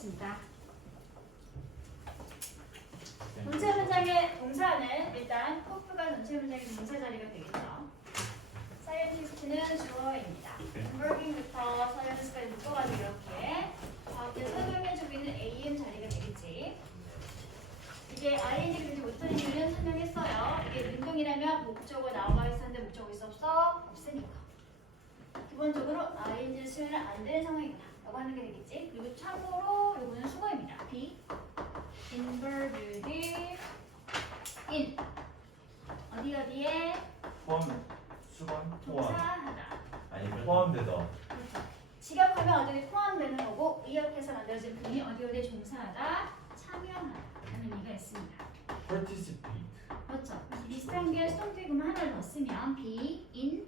하겠습니다. 전체 문장의 동사는 일단 코프가 전체 문장의 동사 자리가 되겠죠. 사이언티스트는 주어입니다. verbing부터 science까지 묶어가지고 이렇게 과학에 설명해주고 있는 am 자리가 되겠지. 이게 ing 그렇게 못하는 이유는 설명했어요. 이게 능동이라면 목적어 나와 있었는데 목적어 있어 없어? 없으니까. 기본적으로 ing를 쓰면 안 되는 상황이다 라고 하는 게 되겠지. 그리고 참고로 요거는 수거입니다. be involved in 어디에 포함 수반 동사하다. 아니 포함되다. 그렇죠. 직역하면 어디에 포함되는 거고 의역해서 만들어진 부분이 어디에 종사하다, 참여하다 라는 의미가 있습니다. participate. 그렇죠. 비슷한 게 수동태구문 하나를 더 쓰면 be, in,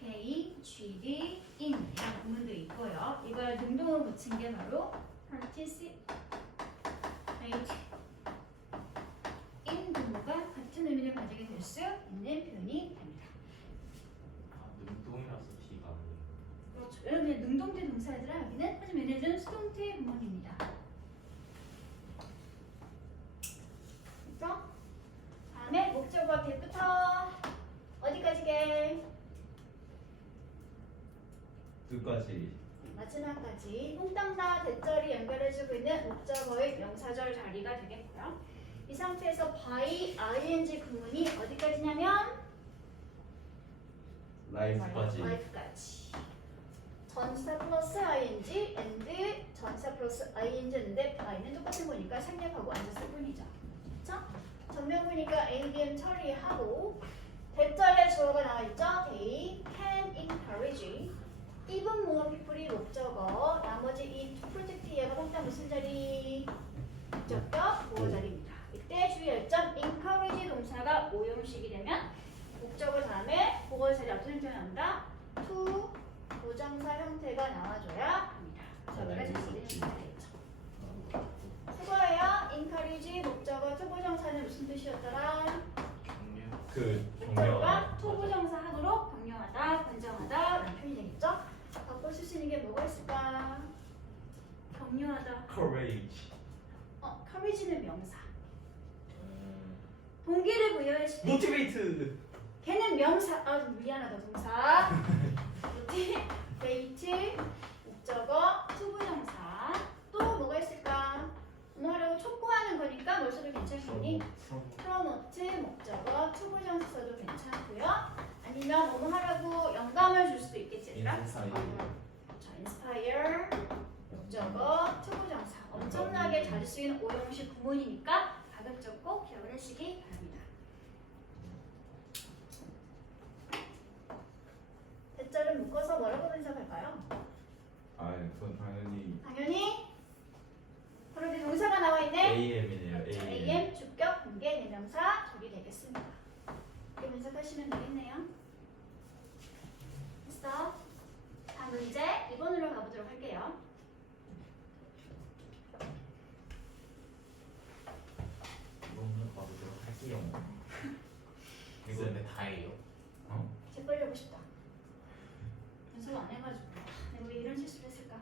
pay, GD, in 이런 구문들이 있고요. 이걸 능동으로 붙인 게 바로 participate. in 부분과 같은 의미를 가지게 될 수 있는 표현이 됩니다. 능동이라서 T가 아니에요. 그렇죠. 여러분 능동태 동사들아 여기는 하지만 얘네들은 수동태 구문입니다. 그렇죠? 다음에 목적어 get부터 어디까지 get? 끝까지. 마지막까지 홍당다 대절이 연결해주고 있는 목적어의 명사절 자리가 되겠고요. 이 상태에서 by ing 구문이 어디까지냐면 라이프까지. life까지. 전사 플러스 ing and 전사 플러스 ing인데 by는 똑같은 거니까 생략하고 앉았을 뿐이죠. 그렇죠? 전면 보니까 ABM 처리하고 대절에 주어가 나와 있죠. They can encourage even more people이 목적어. 나머지 이 프로젝트 얘가 항상 무슨 자리? 목적격 보호 자리입니다. 이때 주의할 점 encourage 동사가 오형식이 되면 목적어 다음에 보호 자리 앞서 형태가 나온다. to 부정사 형태가 나와줘야 합니다. 저거가 자식이 되겠죠. 수고해요. encourage 목적어 투부정사는 무슨 뜻이었더라? 경례. 그 목적어가 투부정사 하도록 격려하다, 권장하다 라는 표현이 되겠죠. 바꿔 쓸 수 있는 게 뭐가 있을까? 격려하다. courage. courage는 명사. 동기를 부여했을 때 motivate. 걔는 명사. 좀 미안하다 동사. motivate 목적어 투부정사. 또 뭐가 있을까? 뭐 하려고 촉구하는 거니까 뭘 써도 괜찮겠니? promote 목적어 투부정사 써도 괜찮고요. 아니면 뭐뭐 하라고 영감을 줄 수도 있겠지 얘들아. 자, inspire 목적어 투부정사 엄청나게 자주 쓰이는 오형식 구문이니까 가급적 꼭 기억을 하시기 바랍니다. 대절을 묶어서 뭐라고 분석할까요? 그건 당연히 당연히 바로 그 동사가 나와 있는 AM이네요. 그렇죠. AM. AM 주격 공개 대명사 적이 되겠습니다. 이렇게 분석하시면 되겠네요. 됐어? 다음 문제 2번으로 가보도록 할게요. 이거는 가보도록 할게요. 이거 근데 다예요. 재벌려고 싶다. 분석 안 해가지고 내가 왜 이런 실수를 했을까?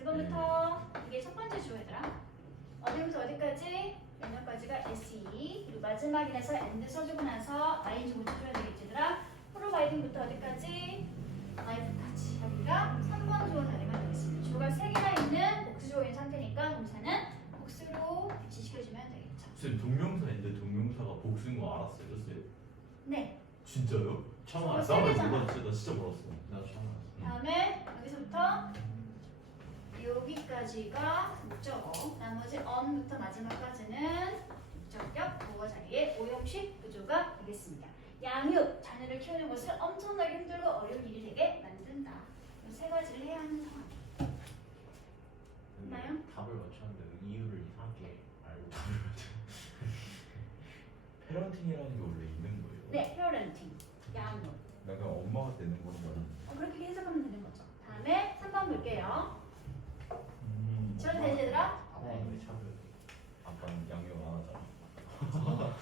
1번부터 이게 첫 번째 주어더라. 어디부터 어디까지? 몇년까지가 SE 그리고 마지막이라서 AND 써주고 나서 ING 고쳐줘야 되겠지더라. 프로바이딩부터 어디까지? 라이프까지. 여기가 3번 주어 자리가 되겠습니다. 주어가 3개나 있는 복수 주어인 상태니까 동사는 복수로 배치시켜주면 되겠죠. 쌤 동명사인데 동명사가 복수인 거 알았어요, 쌤? 네. 진짜요? 처음 어, 알았어. 세 개잖아. 나 진짜 몰랐어. 나도 처음 알았어. 다음에 여기서부터 여기까지가 목적어, 나머지 on부터 마지막까지는 목적격, 보어 자리에 오형식 구조가 되겠습니다. 양육, 자녀를 키우는 것을 엄청나게 힘들고 어려운 일이 되게 만든다. 이 세 가지를 해야 하는 상황. 근데 맞나요? 답을 맞췄는데 이유를 이상하게 알고 페런팅이라는 게 원래 있는 거예요? 네, parenting, 양육. 나 그냥 엄마가 되는 건가? 그렇게 해석하면 되는 거죠. 다음에 3번 볼게요. 지원 되지 얘들아? 아빠는 왜 차별? 아빠는 양육 안 하잖아.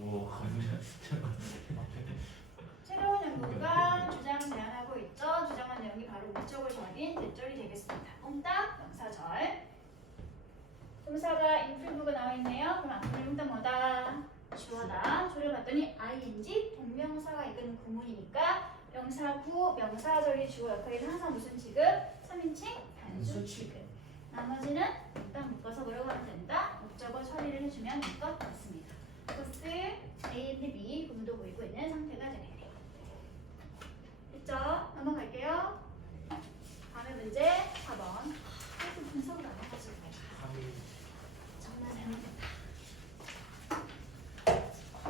우와 새로운 연구가 주장 제안하고 있죠. 주장한 내용이 바로 목적을 정한 대절이 되겠습니다. 엉딱 명사절. 그럼 앞으로 일단 뭐다? 주어다. 주어를 봤더니 ing 동명사가 이끄는 구문이니까 명사구, 명사절이 주어 역할에는 항상 무슨 취급? 3인칭 단수 취급. 나머지는 일단 묶어서 뭐라고 하면 된다? 목적어 처리를 해주면 될 것 같습니다. 플러스 A and B 구문도 보이고 있는 상태가 되네요. 됐죠? 넘어갈게요. 다음에 문제 4번. 분석을 안 해가지고 전화 잘못했다.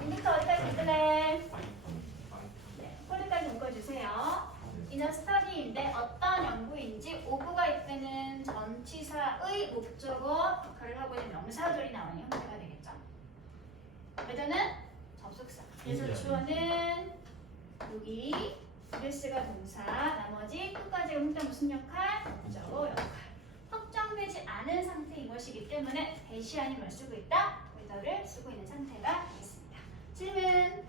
인부터 어디까지 묶을래? 네, 폴드까지 묶어주세요. 이는 스터디인데 어떤 연구인지 오브가 이끄는 전치사의 목적어 역할을 하고 있는 명사절이 나오는 형태가 되겠죠. 매도는 접속사. 그래서 주어는 여기 베스가 동사, 나머지 끝까지가 일단 무슨 역할? 목적어 역할. 확정되지 않은 상태인 것이기 때문에 대시 아닌 걸 쓰고 있다. 웨더를 쓰고 있는 상태가 있습니다. 질문.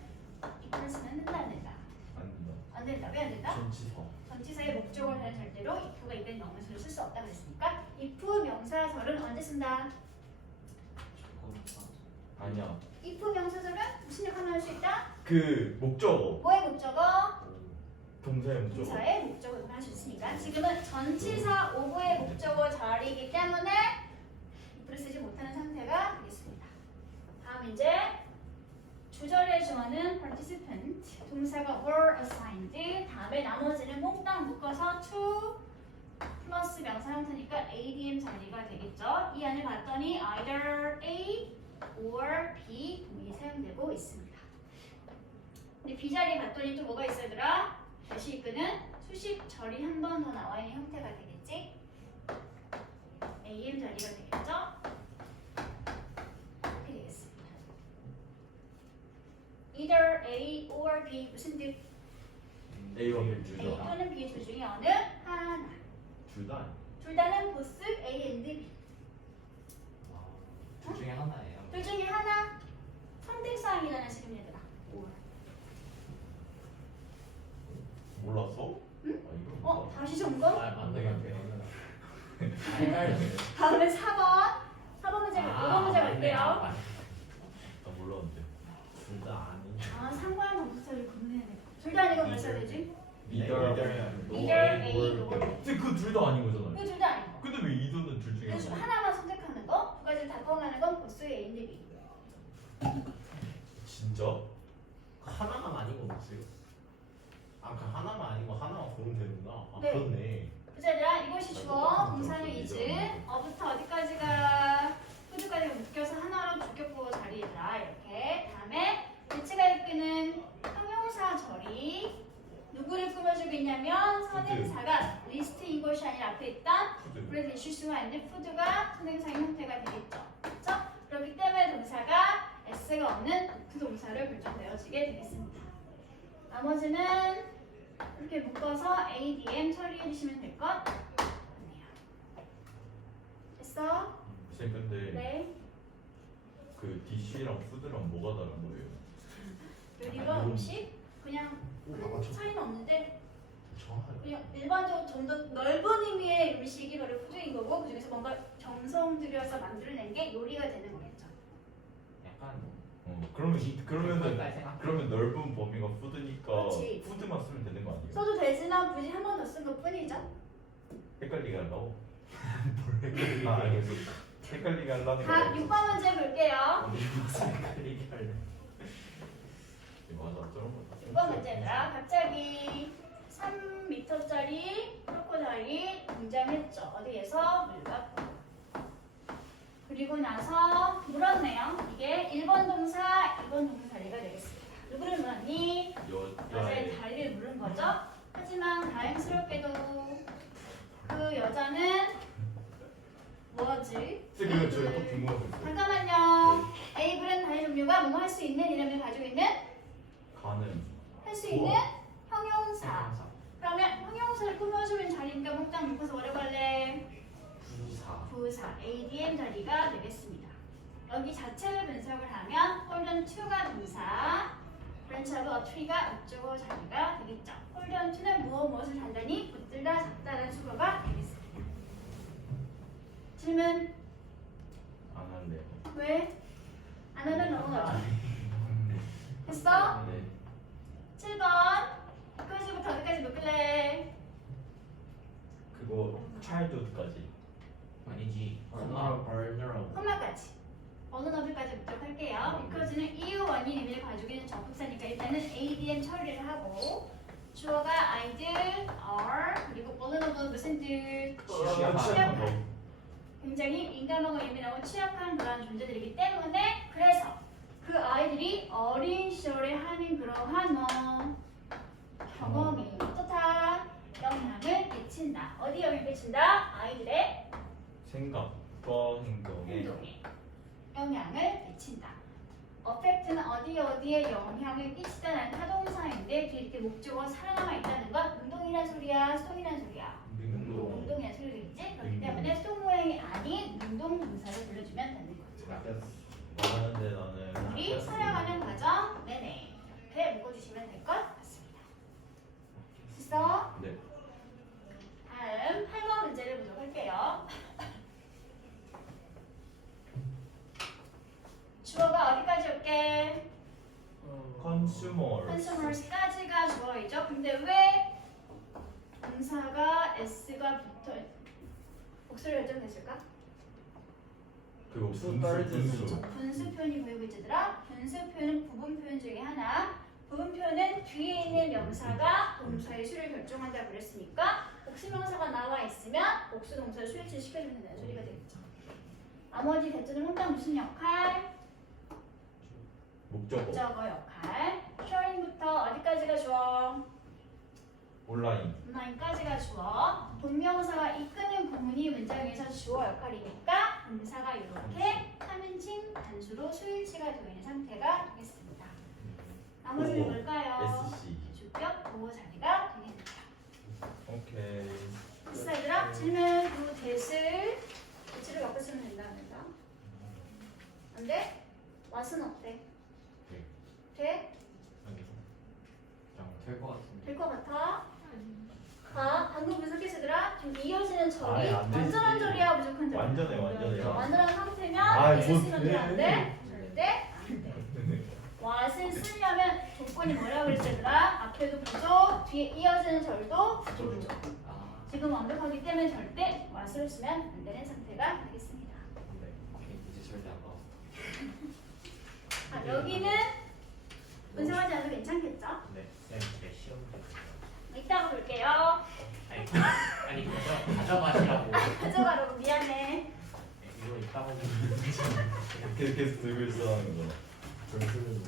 이 플러스는 된다 안 된다? 안 된다. 안 된다. 왜 안 된다? 전치사. 전치사의 목적어는 절대로 if가 이된 명사를 쓸 수 없다 그랬으니까 if 명사절은 언제 쓴다? 아니야. if 명사절은 무슨 역할을 할 수 있다? 그 목적어. 뭐의 목적어? 동사의 목적어. 동사의 목적어를 할 수 있으니까 지금은 전치사 오브의 목적어 자리이기 때문에 if를 쓰지 못하는 상태가 되겠습니다. 다음 이제 주절의 주어는 participant, 동사가 were assigned, 다음에 나머지는 몽땅 묶어서 to 플러스 명사 형태니까 ADM 자리가 되겠죠. 이 안을 봤더니 either A or B 동이 사용되고 있습니다. 근데 B 자리에 봤더니 또 뭐가 있어야 되더라? 다시 이끄는 수식 절이 한 번 더 나와 있는 형태가 되겠지? AM 자리가 되겠죠? 이렇게 되겠습니다. Either A or B 무슨 뜻? A와 B A 주자. 또는 B 둘 중에 어느 하나. 둘 다. 둘 다는 보스 A and B. 둘 중에 하나예요. 둘 중에 하나 선택사항이라는 지금 얘들아. or. 몰랐어? 응? 아, 이거 어? 다시 점검? 만나게 다음에 4번. 4번 문제, 5번 문제 갈게요. 나 몰랐는데. 둘다 아닌. 아, 상관 동사를 구분해야 돼. 둘 다 아니고 몇 써야 되지? Either A or B. 근데 그 둘 다 아닌 거잖아요. 이거 둘 다 아니고. 근데 왜 이도는 둘 중에 그래서 하나? 하나만 선택하는 거, 두 가지를 다 포함하는 건 보스 A and B. 진짜? 하나만 아닌 건 없어요. 아, 그 하나만 아니고 하나만 고르면 되는구나. 아, 네. 그렇네. 그래서 얘들아 이것이 주어, 동사는 is, 어부터 어디까지가 후드까지가 묶여서 하나로 주격보호 자리이다. 이렇게. 다음에 대체가 이끄는 형용사 절이 누구를 꾸며주고 있냐면 선행사가 리스트인 것이 아니라 앞에 있던 푸드. 그래서 있을 수가 있는데 푸드가 선행사의 형태가 되겠죠. 그렇죠? 그렇기 때문에 동사가 s가 없는 그 동사를 결정되어지게 되겠습니다. 나머지는 이렇게 묶어서 ADM 처리해 주시면 될 것 같네요. 됐어? 선생님 근데 네. 그 DC랑 푸드랑 뭐가 다른 거예요? 요리와 음식 그냥 큰 차이는 없는데 정확하게. 그냥 일반적으로 좀 더 넓은 의미의 음식이 바로 푸드인 거고 그 중에서 뭔가 정성 들여서 만들어낸 게 요리가 되는 거겠죠. 약간 그러면 넓은 범위가 푸드니까 그렇지. 푸드만 쓰면 되는 거 아니에요? 써도 되지만 굳이 한 번 더 쓴 것 뿐이죠. 헷갈리게 하려고? 아 알겠어. 헷갈리게 하려는 거. 다 6번 문제 볼게요. 무슨 헷갈리게 할래? 맞아 저런 거. 6번 문제입니다. 갑자기 3m짜리 크로코다일이 등장했죠. 어디에서? 물과 그리고 나서 물었네요. 이게 1번 동사, 2번 동사 자리가 되겠습니다. 누구를 물었니? 여자의 다리를 물은 거죠. 하지만 다행스럽게도 그 여자는 뭐지? 그거 제가 또 궁금한 거 있어요. 잠깐만요. 에이블은 다리 종류가 뭐뭐 할 수 있는 이름을 가지고 있는 가는. 할 수 있는 형용사. 그러면 형용사를 꾸며주는 자리니까 목장 묶어서 뭐라고 할래? 부사 ADM 자리가 되겠습니다. 여기 자체를 분석을 하면 홀던 2가 동사, branch of a tree가 목적어 자리가 되겠죠. 홀던 2는 무엇을 단단히 붙들다 잡다라는 수거가 되겠습니다. 질문 안 할래요. 왜? 하나는 넘어가죠. 됐어? 네. 7번 이까지부터 어디까지 묶을래? 그거 childhood까지. 아니지. 하나 벌느라고. 콤마까지 어느 너비까지 묶도록 할게요. because는 이유 원인 의미를 가지고 있는 접속사니까 일단은 ADM 처리를 하고 주어가 I'd, are 그리고 vulnerable 무슨 뜻? 취약한 굉장히 민감하고 예민하고 취약한 그런 존재들이기 때문에 그래서 그 아이들이 어린 시절에 하는 그러한 경험이 어떻다? 영향을 미친다. 어디 영향을 미친다? 아이들의 생각과 행동에 행동에 영향을 미친다. affect는 어디에 영향을 끼치다라는 타동사인데 뒤에 이렇게 목적어가 살아남아 있다는 건 운동이란 소리야, 수동이란 소리야. 능동. 운동이란 소리겠지? 그렇기 때문에 수동 모양이 아닌 운동 동사를 불러주면 되는 거죠. 말하는데 나는 우리 살아가는 과정 내내 옆에 묶어주시면 될 것 같습니다. 됐어? 네. 다음 8번 문제를 보도록 할게요. 주어가 어디까지 올게? consumers. consumers까지가 주어이죠. 근데 왜 동사가 s가 붙어 목소리 결정됐을까? 그리고 수 떨어지는 분수. 분수 표현이 보이고 있잖아. 분수 표현은 부분 표현 중에 하나. 부분 표현은 뒤에 있는 명사가 동사의 수를 결정한다고 그랬으니까 복수 명사가 나와 있으면 복수 동사를 수일치 시켜주면 된다는 소리가 되겠죠. 나머지 대체는 혼자 무슨 역할? 목적어. 목적어 역할. showing부터 어디까지가 주어? 온라인. 온라인까지가 주어. 동명사가 이끄는 구문이 문장에서 주어 역할이니까 동사가 이렇게 3인칭 단수로 수일치가 되어 있는 상태가 되겠습니다. 나머지는 보호. 뭘까요? SC. 주격 보호 자리가 되겠네요. 오케이. 됐어 얘들아? 질문 그 대를 갖고 쓰면 된다 안 된다? 안 돼? 왓은 어때? 네. 돼? 될것 같은데. 될 것 같아? 방금 분석했어 얘들아? 지금 이어지는 절이 아이, 안 되지. 완전한 절이야 부족한 절? 완전해. 완전한 상태면 아이, 대를 뭐 쓰면 돼. 안 돼? 절대 안 돼. 왓을 쓰려면 조건이 뭐라고 그랬지 얘들아? 앞에도 부족, 뒤에 이어지는 절도 부족. 아. 지금 완벽하기 때문에 절대 왓을 쓰면 안 되는 상태가 되겠습니다. 네. 오케이. 이제 절대 안 가. 여기는 분석하지 않아도 괜찮겠죠? 네. 쌤, 제 시험 때. 이따가 볼게요. 아니 가져가시라고. 가져가라고 미안해. 이거 이따가 보면 계속 들고 있어하는 거. 점수는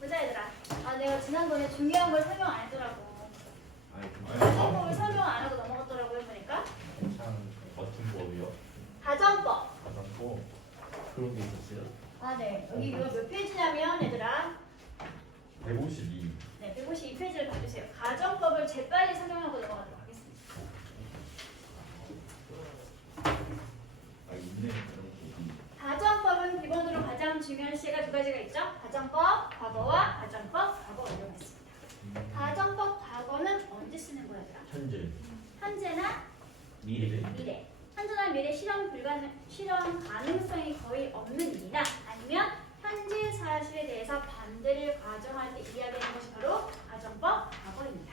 보자 얘들아. 내가 지난번에 중요한 걸 설명 안 했더라고. 아니 가정법을 설명 안 하고 넘어갔더라고 해보니까. 괜찮은 같은 법이요. 가정법. 가장법. 그런 게 있었어요? 네. 여기 이거 몇 페이지냐면 얘들아. 152. 네, 152페이지를 봐주세요. 가정법을 재빨리 설명하고 넘어가도록 하겠습니다. 있네. 가정법은 기본으로 가장 중요한 시가 두 가지가 있죠. 가정법 과거와 가정법 과거 원료가 있습니다. 가정법 과거는 언제 쓰는 거야, 얘들아? 현재. 현재나 미래. 미래. 현재나 미래 실현 가능성이 거의 없는 일이나 아니면 현재 사실에 대해서 반대를 가정할 때 이야기하는 것이 바로 가정법 과거입니다.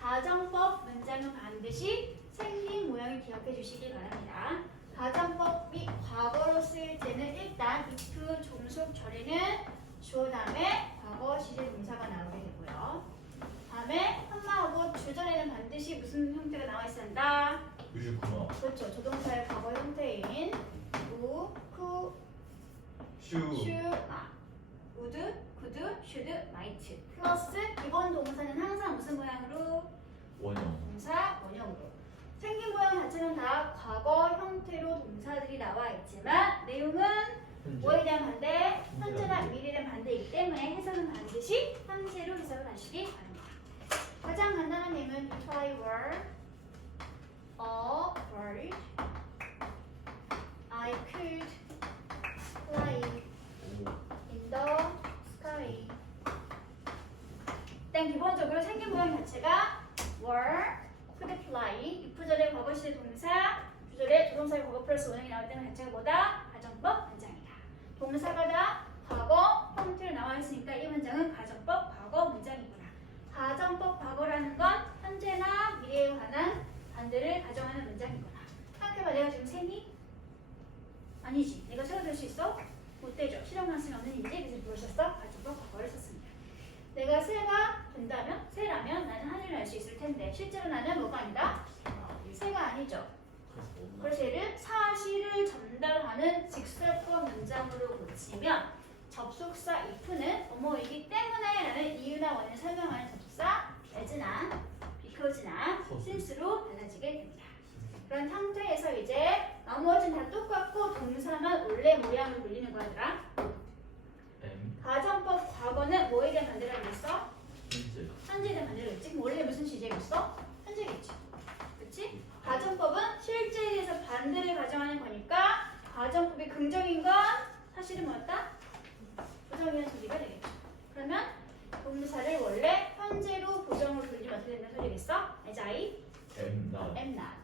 가정법 문장은 반드시 생긴 모양을 기억해 주시기 바랍니다. 가정법이 과거로 쓰일 때는 일단 if 종속 절에는 주어 다음에 과거 시제 동사가 나오게 되고요. 다음에 컴마하고 주절에는 반드시 무슨 형태가 나와 있어야 한다. 유슈쿠마. 그렇죠. 조동사의 과거 형태인 우, 쿠, 슈. would, could, should, might 플러스 기본 동사는 항상 무슨 모양으로? 원형. 동사 원형으로. 생긴 모양 자체는 다 과거 형태로 동사들이 나와 있지만 내용은 뭐에 대한 반대? 현재나 미래에 대한 반대이기 때문에 해석은 반드시 현재로 해석을 하시기 바랍니다. 가장 간단한 예문 if I were a bird I could fly in the sky. 일단 기본적으로 생긴 모양 자체가 were, could fly, if절의 과거 시제 동사, 주절의 조동사의 과거 플러스 원형이 나올 때는 자체가 뭐다? 가정법 문장이다. 동사가 다 과거 형태로 나와 있으니까 이 문장은 가정법 과거 문장이구나. 가정법 과거라는 건 현재나 미래에 관한 반대를 가정하는 문장이구나. 생각해봐. 내가 지금 새니? 아니지. 내가 새가 될 수 있어? 못 되죠. 실험 가능성이 없는 인지. 그래서 뭘 썼어? 가정법 과거를 썼습니다. 내가 새가 된다면? 새라면 나는 하늘을 날 수 있을 텐데 실제로 나는 뭐가 아니다? 새가 아니죠. 그래서 얘를 사실을 전달하는 직설법 문장으로 고치면 접속사 if는 뭐뭐이기 때문에 라는 이유나 원인을 설명하는 접속사 as나 because나 since로 달라지게 됩니다. 그런 상태에서 이제 나머지는 다 똑같고 동사만 원래 모양을 돌리는 거더라. M 가정법 과거는 뭐에 대한 반대라고 그랬어? 현재 현재에 대한 반대로 했지? 그럼 원래 무슨 시제였어? 현재겠지. 그치? 가정법은 실제에 대해서 반대를 가정하는 거니까 가정법이 긍정인 건 사실은 뭐였다? 부정이라는 소리가 되겠죠. 그러면 동사를 원래 현재로 부정으로 돌리면 어떻게 된다는 소리겠어? as I M not am not.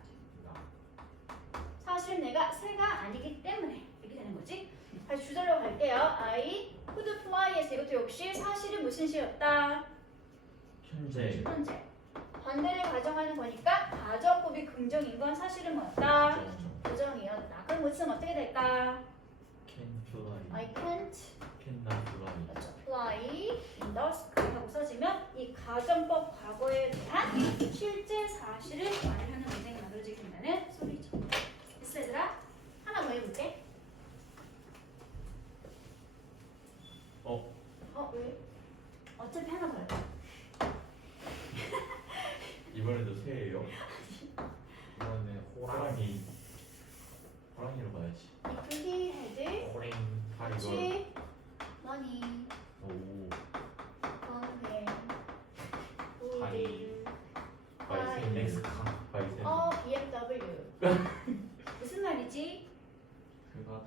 사실은 내가 새가 아니기 때문에 이렇게 되는 거지. 다시 주절로 갈게요. I could fly에서 이것도 역시 사실은 무슨 시였다? 현재 현재. 반대를 가정하는 거니까 가정법이 긍정인 건 사실은 뭐였다? 부정이었다. 그럼 무슨 어떻게 될까? can fly I can't cannot fly 맞죠? fly in the sky 하고 써지면 이 가정법 과거에 대한 실제 사실을 말을 하는 문장이 만들어지게 된다는 소리죠. 됐어 얘들아? 하나 더 해볼게. 왜? 어차피 하나 더 해봐. 이번에도 새예요? 이번에 호랑이 호랑이로 가야지 If he had 호랭 much money 오 on 다리. would 넥스카 바이센 BMW 무슨 말이지?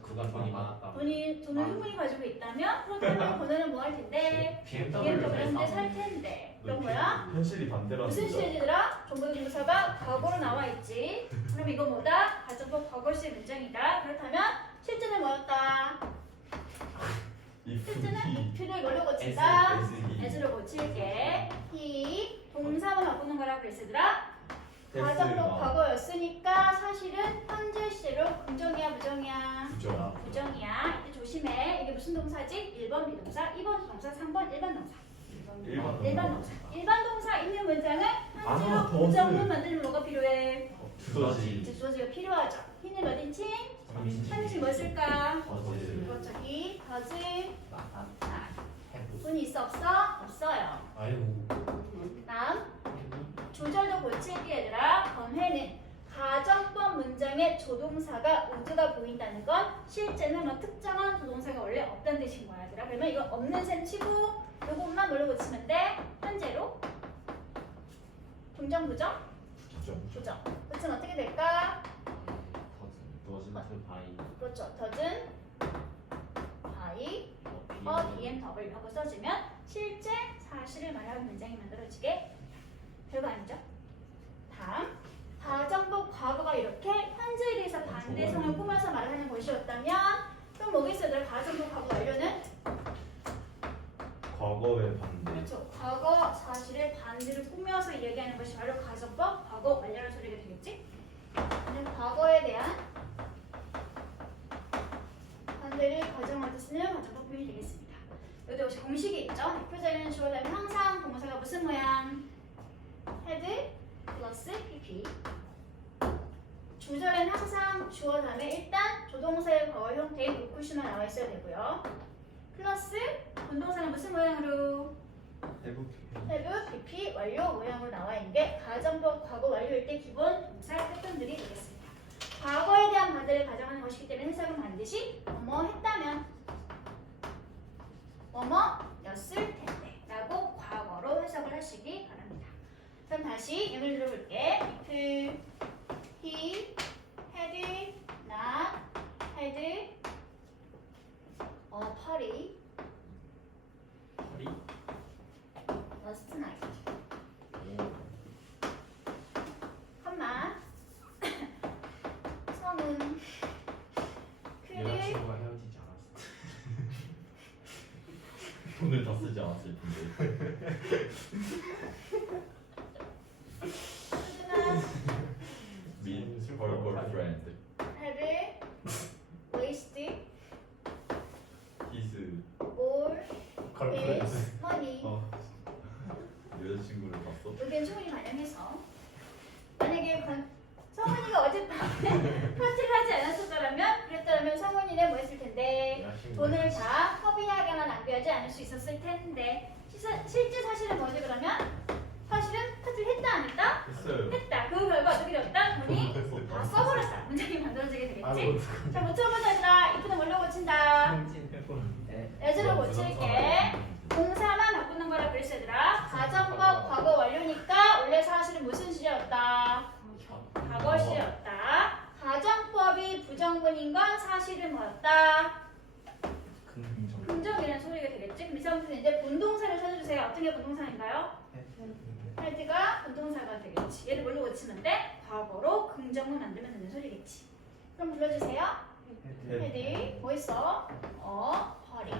그가 돈이 많았다. 돈을 충분히 가지고 있다면 그렇다면 번호는 뭐 할 텐데? BMW 현재 살 텐데 그런 거야? 현실이 반대라는 무슨 거죠? 시제들아? 정보 동사가 과거로 나와 있지. 그럼 이거 뭐다? 가정법 과거시 문장이다. 그렇다면 실제는 뭐였다? 실제는 if를 뭘로 고친다? as로 고칠게. he 동사만 바꾸는 거라고 그랬으더라. 가정법 과거였으니까 사실은 현재 시제로 긍정이야 부정이야? 부정 부정이야. 이때 조심해. 이게 무슨 동사지? 1번 비동사, 2번 동사, 3번 일반 동사. 일반 동사. 일반 동사 있는 문장은 현재로 부정문 만들면 뭐가 필요해? 두더지 주어지가 필요하죠. 히는 몇 인칭? 한인칭 뭐 쓸까? 그렇죠. he, does, 해부. 돈이 있어 없어? 없어요. 아이고. 다음 조절도 고칠게 얘들아. 건회는 가정법 문장에 조동사가 우드가 보인다는 건 실제는 뭐 특정한 조동사가 원래 없다는 뜻인 거야 얘들아. 그러면 이거 없는 셈 치고 요것만 뭘로 고치면 돼? 현재로 동정 부정? 부정. 그치면 어떻게 될까? 도즈트 바이. 그렇죠. doesn't buy BMW 하고 써주면 실제 사실을 말하는 문장이 만들어지게 별거 아니죠? 다음 가정법 과거가 이렇게 현재에 대해서 반대성을 꾸며서 말하는 것이었다면 그럼 뭐겠어요? 가정법 과거 완료는? 과거의 반대 그렇죠. 과거 사실의 반대를 꾸며서 이야기하는 것이 바로 가정법 과거 완료라는 소리가 되겠지? 과거에 대한 반대를 가정할 때 쓰는 가정법 표현이 되겠습니다. 여기 역시 공식이 있죠. 대표자리는 주어 다음에 항상 동사가 무슨 모양? had 플러스 pp. 주절에는 항상 주어 다음에 일단 조동사의 과거 형태의 would 나와 있어야 되고요. 플러스 본동사는 무슨 모양으로? have pp 완료 모양으로 나와 있는 게 가정법 과거 완료일 때 기본 동사 패턴들이 되겠습니다. 과거에 대한 반대를 가정하는 것이기 때문에 해석은 반드시 뭐뭐 했다면 뭐뭐였을 텐데 라고 과거로 해석을 하시기 바랍니다. 그럼 다시 예문을 들어볼게. If he had not had a party last night. 컴마 성은 그를 여자친구가 헤어지지 않았어. 돈을 다 쓰지 않았을 텐데. couldn't Meet her girlfriend. have wasted His all 걸프렌드. his money. 여자친구를 봤어? 의견 충분히 반영해서 만약에 성훈이가 어젯밤에 파티를 하지 않았었더라면 그랬더라면 성훈이는 뭐 했을 텐데 돈을 다 허비하거나 낭비하지 않을 수 있었을 텐데 실제 사실은 뭐지 그러면? 사실은 파티를 했다 안 했다? 했어요. 했다. 그 결과 어떻게 되었다? 돈이 다 써버렸다. 문장이 만들어지게 아, 되겠지? 자, 고쳐보자 얘들아. 이프는 뭘로 고친다? 예제로 고칠게. 동사만 바꾸는 거라 그랬어 얘들아. 가정법 과거 완료니까 원래 사실은 무슨 시제였다? 과거 시제였다. 가정법이 부정문인 건 사실은 뭐였다? 긍정이라는 소리가 되겠지? 그럼 이 상태는 이제 본동사를 찾아주세요. 어떤 게 본동사인가요? 헤드가 본동사가 되겠지. 얘를 뭘로 고치면 돼? 과거로 긍정문 만들면 되는 소리겠지. 그럼 불러주세요. 헤드 뭐 있어? 허리.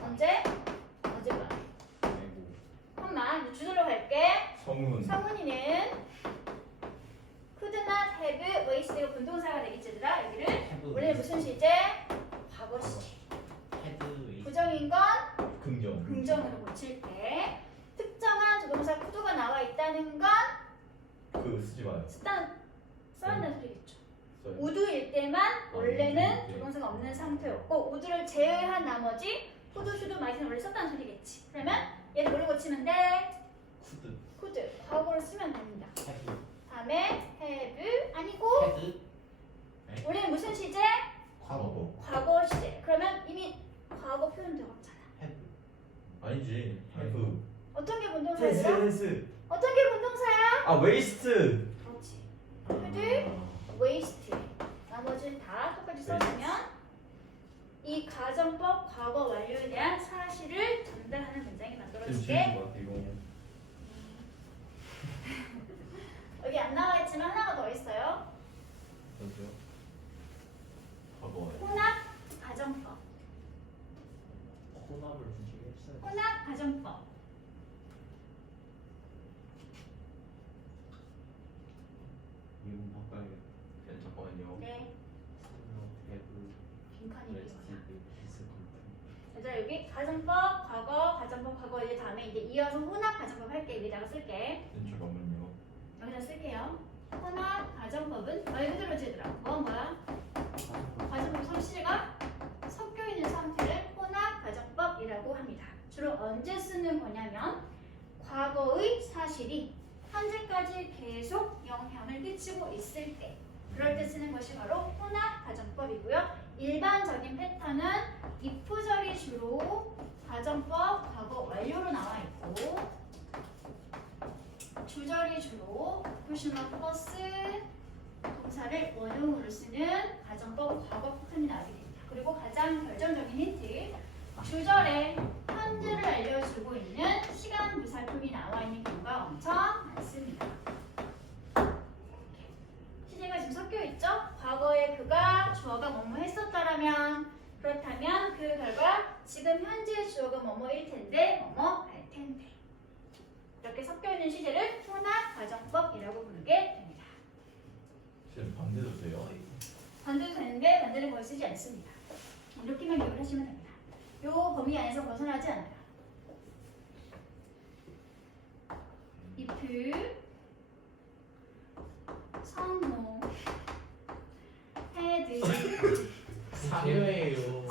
언제? 어젯밤. 잠깐만 주절로 갈게. 성운. 성훈이는 could not have wasted가 본동사가 되겠지 얘들아. 여기를 원래 무슨 시제? 과거 시제. 부정인 건 긍정. 긍정으로 고칠게. 특정한 조동사 could가 나와 있다는 건 그 쓰지 마요. 써한다는 소리겠죠. 써요. 우드일 때만 원래는 우드. 조동사가 없는 상태였고 우드를 제외한 나머지 could, should, might는 원래 썼다는 소리겠지. 그러면 얘를 뭘로 고치면 돼? 쿠드. could 과거로 쓰면 됩니다. 다음에 have 아니고 원래 무슨 시제? 과거. 과거 시제. 그러면 이미 과거 표현 들어갔잖아. 아니지. have. 어떤 게 본동사야? 헤스. 어떤 게 본동사야? 아 웨이스트. 그렇지. could, waste. 나머지는 다 똑같이 써주면 이 가정법 과거 완료에 대한 사실을 전달하는 문장이 만들어지게. 여기 안 나와 있지만 하나가 더 있어요. 뭐죠? 과거. 혼합 가정법. 혼합을 주시게 했어요. 혼합 가정법. 이분 바꿔야겠다. 잠깐만요. 네. 빈칸이 있어요. 비슷한 자 여기 가정법 과거 가정법 과거 이제 다음에 이제 이어서 혼합 가정법 할게. 여기다가 쓸게. 잠깐만요. 여기다 쓸게요. 혼합 가정법은 말 그대로 제들아. 뭐야? 가정법 성씨가 섞여 있는 상태를 혼합 가정법이라고 합니다. 주로 언제 쓰는 거냐면 과거의 사실이 현재까지 계속 영향을 끼치고 있을 때 그럴 때 쓰는 것이 바로 혼합 가정법이고요. 일반적인 패턴은 if절이 주로 가정법 과거 완료로 나와 있고 주절이 주로 표시마 플러스 동사를 원형으로 쓰는 가정법 과거 패턴이 나오게 됩니다. 그리고 가장 결정적인 힌트 주절에 현재를 알려주고 있는 시간 부사품이 나와 있는 경우가 엄청 많습니다. 시제가 지금 섞여 있죠? 과거에 그가 주어가 뭐뭐 했었다라면 그렇다면 그 결과 지금 현재 주어가 뭐뭐일 텐데 뭐뭐 할 텐데 이렇게 섞여 있는 시제를 혼합 가정법이라고 부르게 됩니다. 지금 반대도 돼요? 반대도 되는데 반대는 거의 쓰지 않습니다. 이렇게만 기억을 하시면 됩니다. 요 범위 안에서 벗어나지 않아요. if 성노 헤드 상여예요.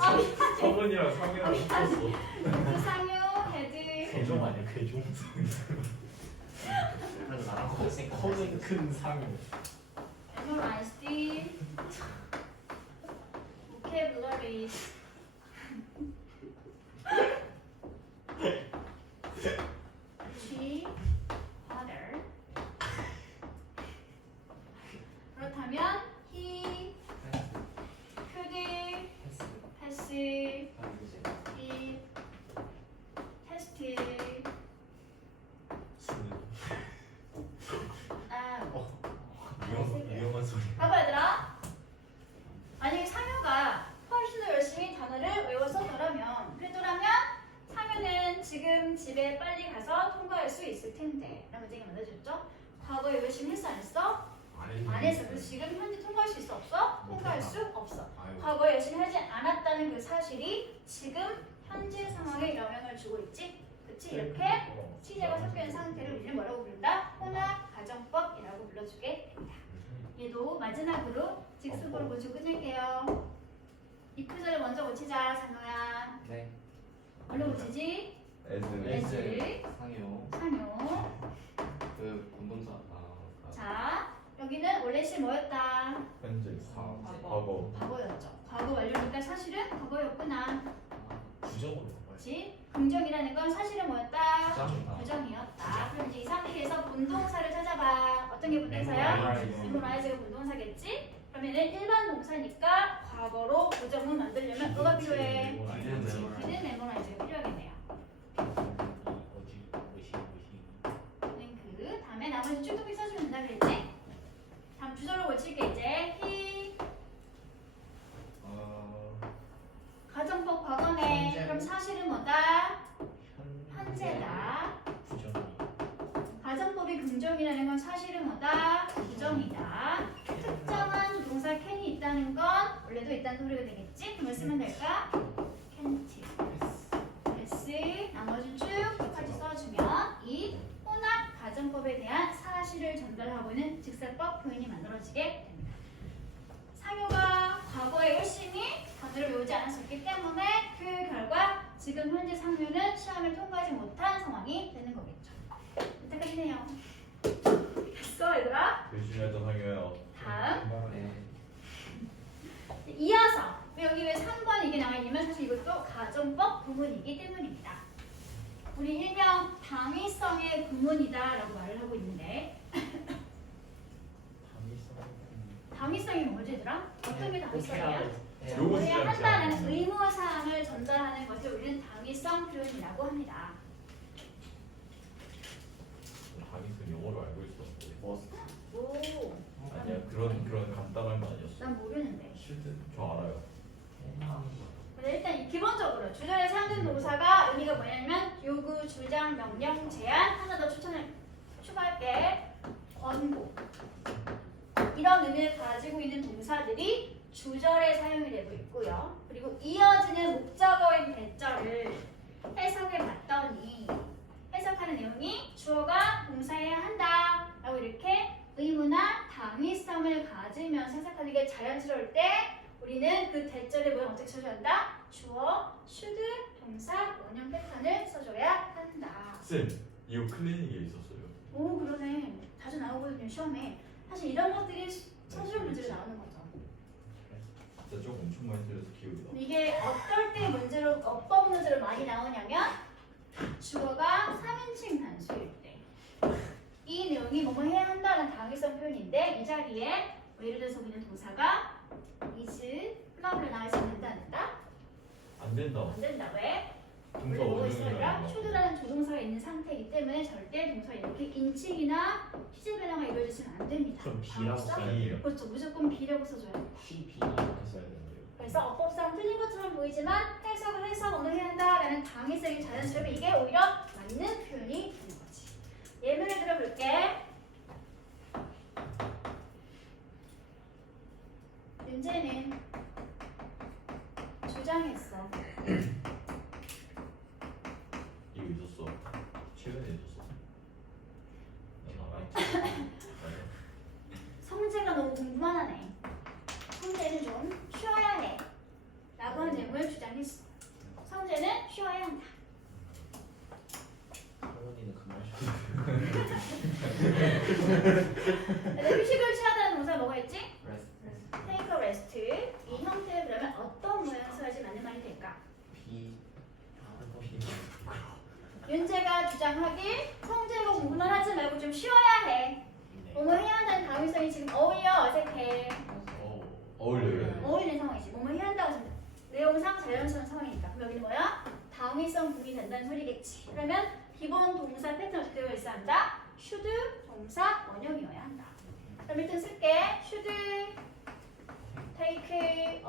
성은이랑 상이랑 붙었어. if 상요 헤드 괴종 아니야 괴종? 그래도 나랑 똑같으니까 커는 큰 상여. memorized vocabularies G other 그렇다면 he could pass it tested 위험한 소리. 봐봐 얘들아 만약에 상효가 훨씬 더 열심히 열심히 했어 안 했어? 안 했는데. 안 했어. 그래서 지금 현재 통과할 수 있어 없어? 통과할 수 없어. 아이고. 과거에 열심히 하지 않았다는 그 사실이 지금 현재 상황에 영향을 주고 있지. 그치? 이렇게 시제가 섞여 있는 상태를 우리는 뭐라고 부른다? 혼합 가정법이라고 불러주게 됩니다. 얘도 마지막으로 직수보를 고치고 끝낼게요. 이 구절을 먼저 고치자, 상호야. 네. 얼른 고치지? S 상요. 상호. 그 본동사. 자, 여기는 원래 시 뭐였다? 현재 과거 과거였죠. 과거 완료니까 사실은 과거였구나. 부정으로 바꿔야지. 그치? 긍정이라는 건 사실은 뭐였다? 부정이다. 부정이었다. 그럼 이제 이 상태에서 본동사를 찾아봐. 어떤 게 본동사야? 메모라이즈가 본동사겠지? 그러면은 일반 동사니까 과거로 부정문 만들려면 뭐가 필요해? 비든 메모라이즈가 필요하겠네요. 그 다음에 나머지 쭉쭉쭉 써주면 된다 그랬지? 다음 주절로 고칠게 이제. he 가정법 과거네. 현재. 그럼 사실은 뭐다? 현재다. 가정법이 긍정이라는 건 사실은 뭐다? 부정이다. 특정한 동사 can이 있다는 건 원래도 있다는 소리가 되겠지? 그럼 쓰면 될까? can't. s 나머지 쭉까지 써주면 이 혼합 가정법에 대한 사실을 전달하고 있는 직설법 표현이 만들어지게 됩니다. 상효가 과거에 열심히 단어를 외우지 않았었기 때문에 그 결과 지금 현재 상효는 시험에 통과하지 못한 상황이 되는 거겠죠. 부탁드리네요. 됐어 얘들아? 열심히 했던 상효예요. 다음 네. 이어서 여기 왜 3번 이게 나와 있냐면 사실 이것도 가정법 구문이기 때문입니다. 우리 일명 당위성의 구문이다라고 말을 하고 있는데 당위성이 뭐지 얘들아? 어떤 게 당위성이야? 요거 해야 진짜 한다는 의무사항을 전달하는 것을 우리는 당위성 표현이라고 합니다. 당위성 영어로 알고 있었는데. 오, 아니야 그런 간단한 거 아니었어. 난 모르는데. 저 알아요. 근데 일단 기본적으로 주절에 사용된 동사가 의미가 뭐냐면 요구, 주장, 명령, 제안 하나 더 추가할게. 권고. 이런 의미를 가지고 있는 동사들이 주절에 사용이 되고 있고요. 그리고 이어지는 목적어인 대절을 해석해 봤더니 해석하는 내용이 주어가 동사해야 한다 라고 이렇게 의무나 당위성을 가지면서 해석하는 게 자연스러울 때 우리는 그 대절의 모양 어떻게 써줘야 한다? 주어, should, 동사, 원형 패턴을 써줘야 한다. 쌤 이거 클리닉에 있었어요. 오 그러네. 자주 나오거든요 시험에. 사실 이런 것들이 서술 문제로 나오는 거죠. 진짜 좀 엄청 많이 틀려서 기억이 나. 이게 어떨 때 문제로 어법 문제로 많이 나오냐면 주어가 3인칭 단수일 때. 이 내용이 뭐뭐 해야 한다는 당위성 표현인데 이 자리에 뭐 예를 들어서 우리는 동사가 is 플러블 나올 수 있는다 안 된다? 안 된다. 안 된다. 왜? 원래 동사 뭐가 있어야 원형이라는 거. should라는 조동사가 있는 상태이기 때문에 절대 동사 이렇게 인칭이나 시제 변화가 이루어지면 안 됩니다. 그럼 B라고 알았어? 써야 돼요. 그렇죠. 무조건 B라고 써줘야 돼. B 이렇게 써야 되는데요. 그래서 어법상 틀린 것처럼 보이지만 해석을 해서 오늘 해야 한다라는 당위성이 자연스럽게 이게 오히려 맞는 표현이 되는 거지. 예문을 들어볼게. 윤재는 주장했어. 이거 있었어. 최근에 있었어. 성재가 너무 공부만 하네. 성재는 좀 쉬어야 해. 라고 하는 내용을 주장했어. 성재는 쉬어야 한다. 할머니는 그만 휴식을 취하다는 동사 뭐가 있지? Rest. take a rest. 이 형태를 그러면 어떤 모양 써야지 맞는 말이 될까? B. 윤재가 주장하길 성재가 공부만 하지 말고 좀 쉬어야 해. 뭐뭐 해야 한다는 당위성이 지금 어울려 어색해. 어울려요. 어울리는 상황이지. 뭐뭐 해야 한다고 지금 내용상 자연스러운 상황이니까. 그럼 여기는 뭐야? 당위성 구분이 된다는 소리겠지. 그러면 기본 동사 패턴 어떻게 되어 있어야 한다? should 동사 원형이어야 한다. 그럼 일단 쓸게. should take a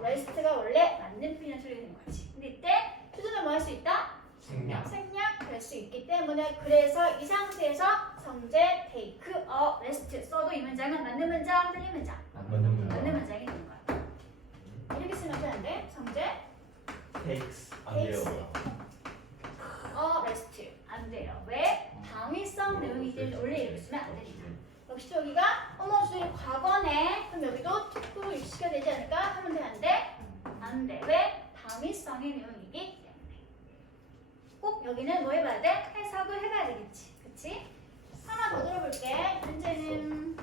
rest가 원래 맞는 표현이라는 소리가 되는 거지. 근데 이때 should는 뭐 할 수 있다? 생략. 생략할 수 있기 때문에 그래서 이 상태에서 성재 take a 문제? takes 안 takes. 돼요. rest. 안 돼요. 왜? 당위성 내용이 된 원래 이렇게 쓰면 안 되니까. 역시 여기가 수준이 과거네. 그럼 여기도 to 일시가 되지 않을까? 하면 돼, 안 돼? 안 돼. 왜? 당위성의 내용이기 때문에. 꼭 여기는 뭐 해봐야 돼? 해석을 해봐야 되겠지. 그치? 하나 더 들어볼게. 문제는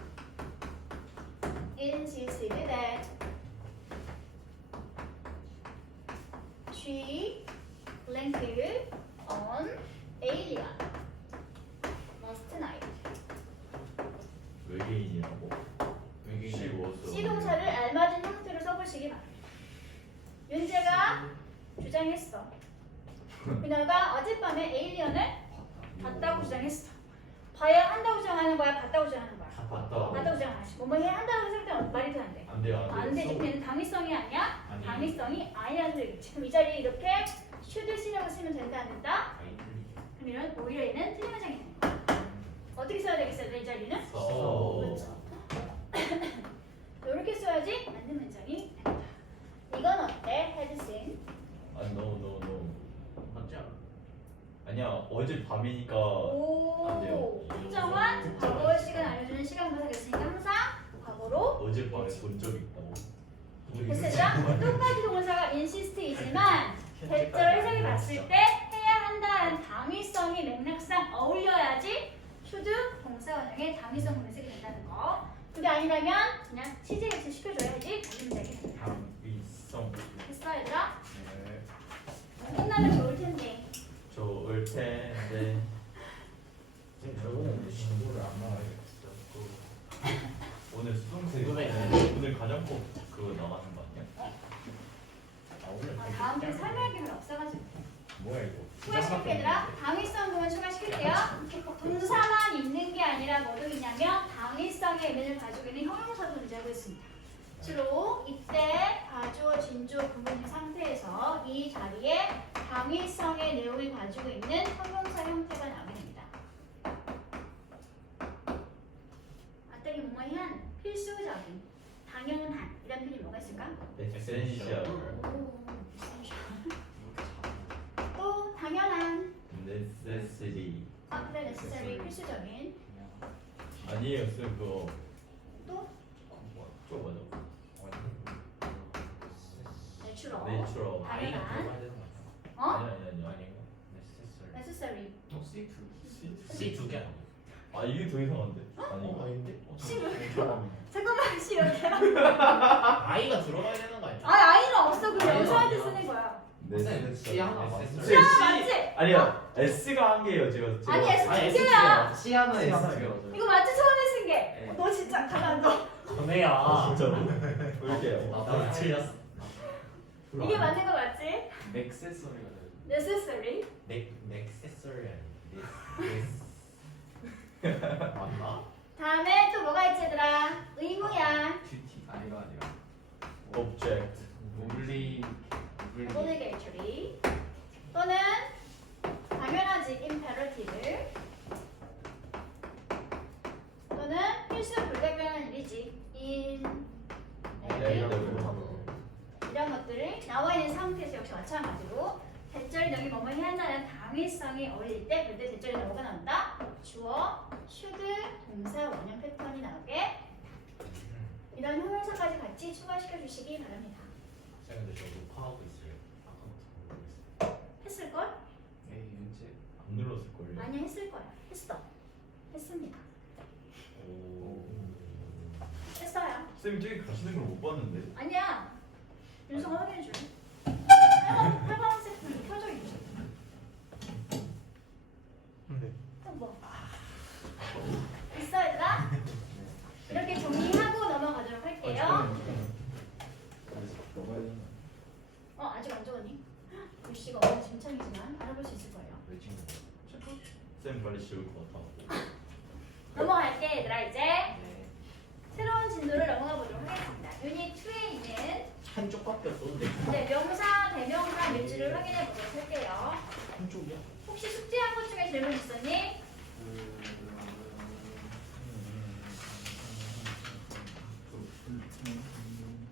insisted that she landed on alien last night. 외계인이라고. She was 시동사를 알맞은 형태로 써보시기 바랍니다. 윤재가 주장했어. 그녀가 어젯밤에 에일리언을 봤다고 주장했어. 봐야 한다고 주장하는 거야? 봤다고 주장하는 거야? 봤다. 봤다고 주장하지. 뭐뭐 해야 한다고 했을 때 말이 돼, 안 돼? 안 돼요. 안 되지. 걔는 당위성이 아니야? 아니. 당위성이 아니라는 얘기지. 그럼 이 자리에 이렇게 should 쓰라고 쓰면 된다, 안 된다? 그러면 오히려 얘는 틀린 문장이 되는 거야. 어떻게 써야 되겠어요? 이 자리는? 써. 그렇죠. 이렇게 써야지 맞는 문장이 된다. 이건 어때? 헤드싱. 아니 no. 맞지 않아? 아니야 어제 밤이니까 안 돼요. 오. 특정한 과거 시간 알려주는 시간부터 됐으니까 항상 과거로 어제 밤에 본 적이 있다고. 됐었죠? 똑같이 동사가 insist이지만 대절 해석이 봤을 때 해야 한다는 당위성이 맥락상 어울려야지 should 동사 원형의 당위성 분석이 된다는 거. 그게 아니라면 그냥 취재 일치 시켜줘야지 맞는 문장이 된다. 당위성. 됐어 얘들아? 네. 끝나면 좋을 텐데. 좋을 텐데. 지금 저거는 신고를 안 나와야겠어. 오늘 수동생 이거네. 오늘 가정법 그거 나가는 거 아니야? 아 오늘 다음 주에 설명할 게 별로 없어가지고. 뭐야 이거? 추가시킬게 얘들아. 당위성 부분 추가시킬게요. 동사만 있는 게 아니라 뭐도 있냐면 당위성의 의미를 가지고 있는 형용사도 존재하고 있습니다. 주로 이때 가주어, 진주어 구문인 상태에서 이 자리에 당위성의 내용을 가지고 있는 형용사 형태가 나오게 됩니다. 앞다리 뭐뭐히 한 필수적인, 당연한 이런 표현이 뭐가 있을까? 에센셜. 또 당연한, necessity. 그래 necessary 필수적인, 아니에요 쌤 그거. 또 저 맞아. 내추럴, 내추럴. 아이가 당연한, 들어가야 되는 거 어? 아니. 아니야? necessary. C 두 개 아니야? 아 이게 더 이상한데. 아니. 아닌데? 잠깐만 씨 이렇게. 아이가 들어가야 되는 거 아니야? 아이는 없어. 그 아이는 명사한테 아니야. 쓰는 거야. C 하나 맞았어. 쌤, C. 맞지? 아니야 S가 한 개예요 제가. 아니 S 아니, 두 개야. 시아는 S가 S죠. 이거 맞지? 처음에 쓴 게. 네. 너 진짜 가만 둬. 전해야. 진짜로. 볼게요. 나도 틀렸어. 이게 맞는 거 맞지? 맥세서리가 돼요. necessary. 넥세서리 아니야? 맞나? 다음에 또 뭐가 있지 얘들아? 의무야. 듀티 아니가 아니라 object. obligatory. 또는 당연하지 imperative. 또는 필수 불가피한 일이지 in. 이런 것들을 나와 있는 상태에서 역시 마찬가지로 대절이 너희 뭐뭐 해야 한다는 당위성이 어울릴 때 그때 대절이 뭐가 나온다? 주어, should, 동사, 원형 패턴이 나오게 이런 형용사까지 같이 추가시켜 주시기 바랍니다. 제가 근데 저 녹화하고 있어요. 아까부터 모르겠어요. 했을걸? 에이 윤재 안 눌렀을 걸요. 아니 했을 거야. 했어. 했습니다. 오. 했어요. 쌤 저기 가시는 걸 못 봤는데. 아니야. 윤성아 확인해 줘. 활방 세트 켜져 있죠. 네. 또 뭐? 있어 얘들아? 이렇게 정리하고 넘어가도록 할게요. 먹어야 되나? 아직 안 적었니? 글씨가 어느 진창이지만 알아볼 수 있을 거예요. 왜 친구? 쌤 빨리 지울 것 같아. 넘어갈게 얘들아 이제 네. 새로운 진도를 넘어가 보도록 하겠습니다. 유닛 2에 있는 한쪽밖에 없었는데. 이제 명사, 대명사 묘지를 확인해 보도록 할게요. 한쪽이야? 혹시 숙제한 것 중에 질문 있었니?